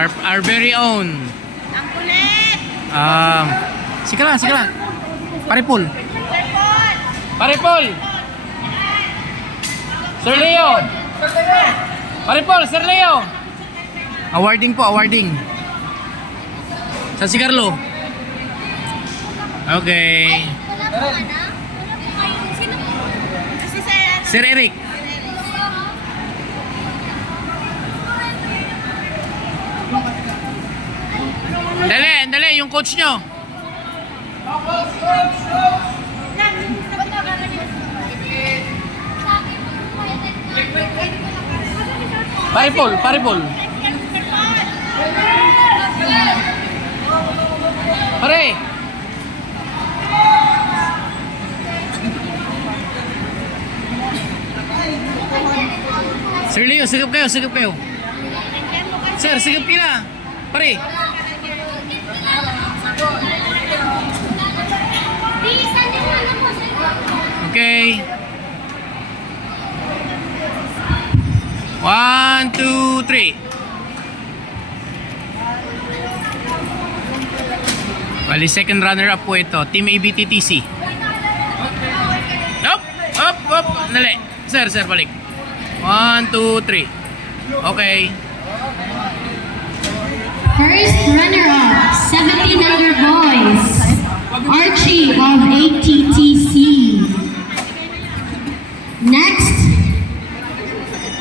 Our very own. Ang kulit! Sige lang. Paripol. Purple! Paripol. Sir Leo. Paripol, Sir Leo. Awarding po, awarding. Sa si Carlo. Okay. Wala po anak? Sino po? Kasi sa Sir Eric. Dali, yung coach nyo. Paripol. Pare. Sir Leo, sigap kayo. Sir, sigap kila. Pare. Okay. 1, 2, 3. Bali, second runner up po ito. Team ABTTC. Up. Dali. Sir, balik. 1, 2, 3. Okay. First runner-up, 17 under boys, Archie of ATTC. Next,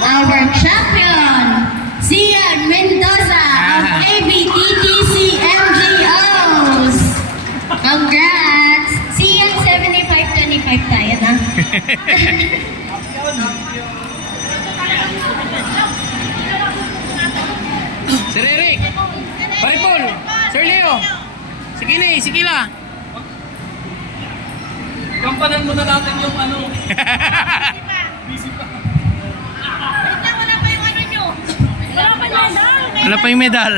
our champion, Zian Mendoza of ABTTC MGOs. Congrats! Zian 75-25 tayo na. Sir Eric. Paripol. Sir Leo. Sige la. Kampanan muna natin yung ano. Busy pa. Wala pa yung ano nyo. Wala pa yung medal. Wala pa yung medal.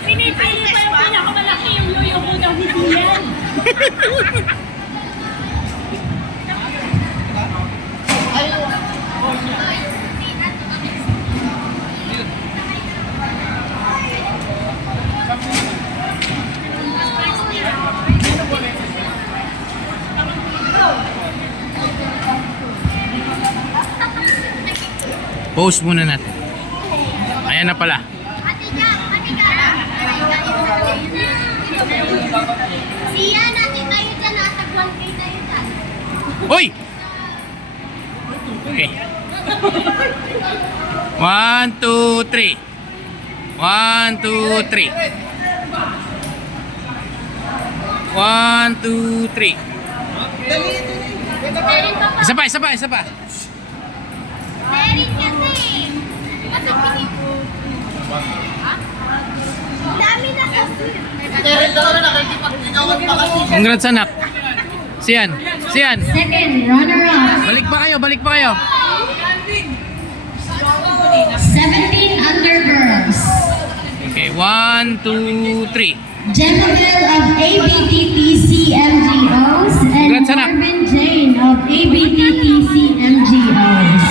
Pinipili pa yung pinakamalaki yung yoyo ko ng Vivian. Post muna natin. Ayan na pala. Siya, natin tayo dyan. Nasa 1K tayo dyan. Uy! Okay. 1, 2, 3. 1, 2, 3. 1, 2, 3. Isa pa. Meron kasi. Dami na kasi. Congrats anak. Sian. Second runner-up, Balik pa kayo. 17 under girls, Okay, 1, 2, 3. Jennifer of ABTTC MGOs and Congrats, anak. Marvin Jane of ABTTC MGOs.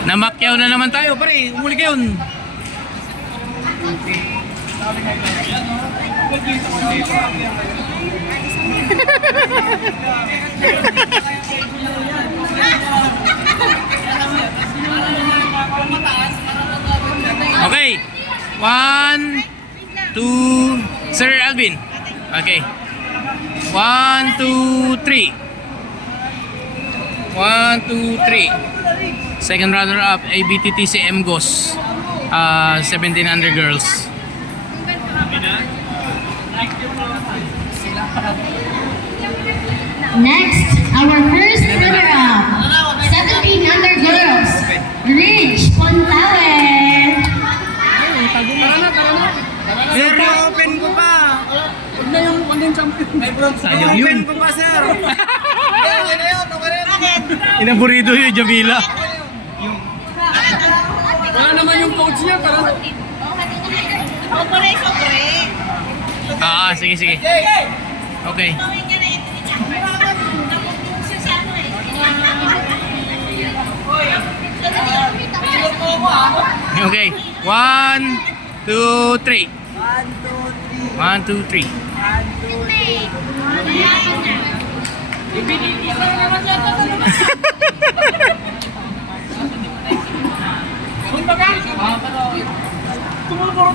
Namakyaw na naman tayo, pare. Umuli kayo. Okay. 1, 2, Sir Alvin. Okay. 1, 2, 3. 1, 2, 3. Second runner-up, ABTTC MGOs. 1700 girls. Next, our first runner-up, 17 under girls, Rich Pontawen. Sir, open ko pa. Huwag na yung champion. Sayang yun. Open ko pa, sir. Inaburido yung Jamila. Wala naman yung coach niya. Parang Sobre. Sige. Okay. Okay. 1, 2, 3. 1, 2, 3.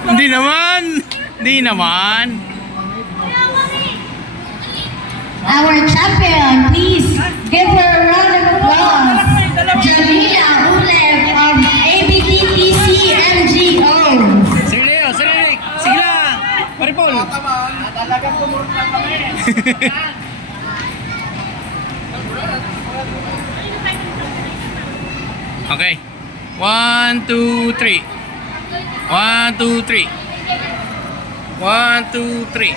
Hindi naman. Hindi naman. Our champion, please give her a round of applause. Jamila Ulev of ABTTC MGO. Sige Leo, sige Rick. Sige lang. Paripol. Talagang tumurot lang kami. Okay. 1, 2, 3. 1, 2, 3. 1, 2, 3.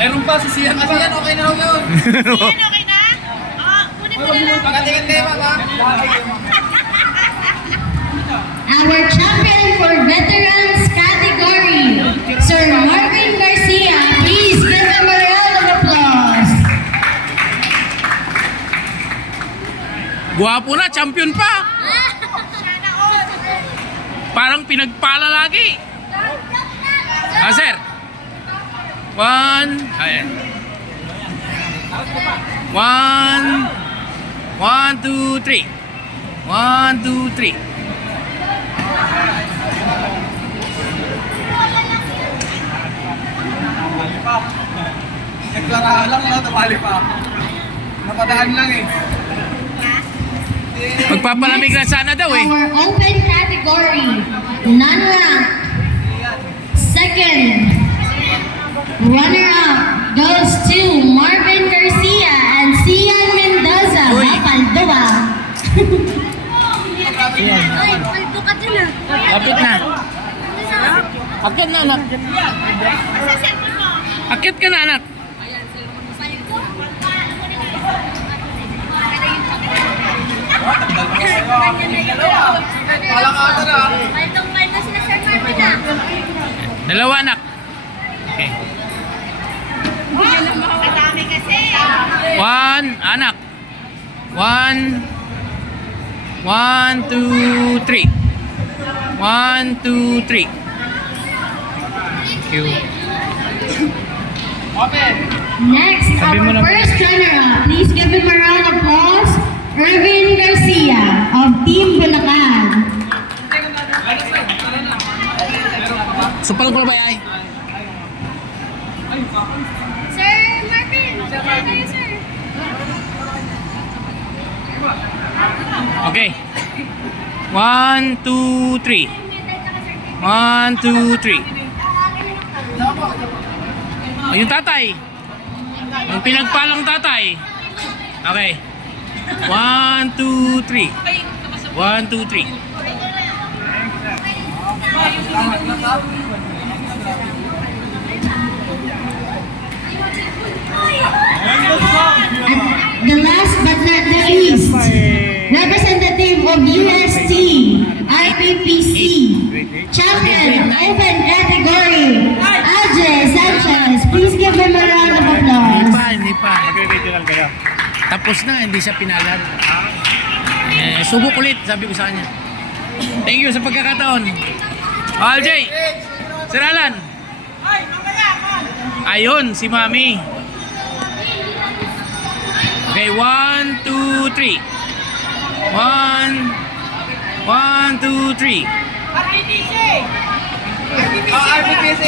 Meron pa, sisiyan ka pa. Okay na raw yun. Yan, okay na? Kunin ko na lang. Pagkatingin kayo ba? Our champion for veterans category, Sir Marvin Garcia. Please give him a round of applause. Guwapo na, champion pa. Sana all. Parang pinagpala lagi. Ah, sir. 1. Ayan. 1. 1, 2, 3. 1, 2, 3. Nagklaraan lang, natabali pa. Napadaan lang eh. Magpapalamig na sana daw eh. Our open category, non-ranked. Second runner-up goes to Marvin Garcia and Cian Mendoza. Uy. Mapalduwa. Ay, paldo ka dyan ah. Lapit na. Akit na anak. Sa cellphone mo. Akit ka na anak. Palakatan na. Paldo sila Sir Marvin ah. Dalawa anak. Okay. Madami kasi. 1, anak. 1. 1, 2, 3. 1, 2, 3. Thank you. Open. Next, Sabi mo our na- first runner-up. Please give him a round of applause. Irvin Garcia of Team Bulacan. Supal ko ba ay? Sir Marvin, kaya kayo sir. Okay. 1, 2, 3. 1, 2, 3. Oh, yung tatay. Yung pinagpalang tatay. Okay. 1, 2, 3. 1, 2, 3. The last but not the least, representative of UST, RPPC, champion of open category, Ajay Sanchez. Please give him a round of applause. Hindi pa. Mag-regional kayo. Tapos na, hindi siya pinalad. Subok ulit, sabi ko sa kanya. Thank you sa pagkakataon. Oh, Aljay! Sir Alan! Ayun, si Mami. Okay, 1, 2, 3. 1, 1, 2, 3. RPPC.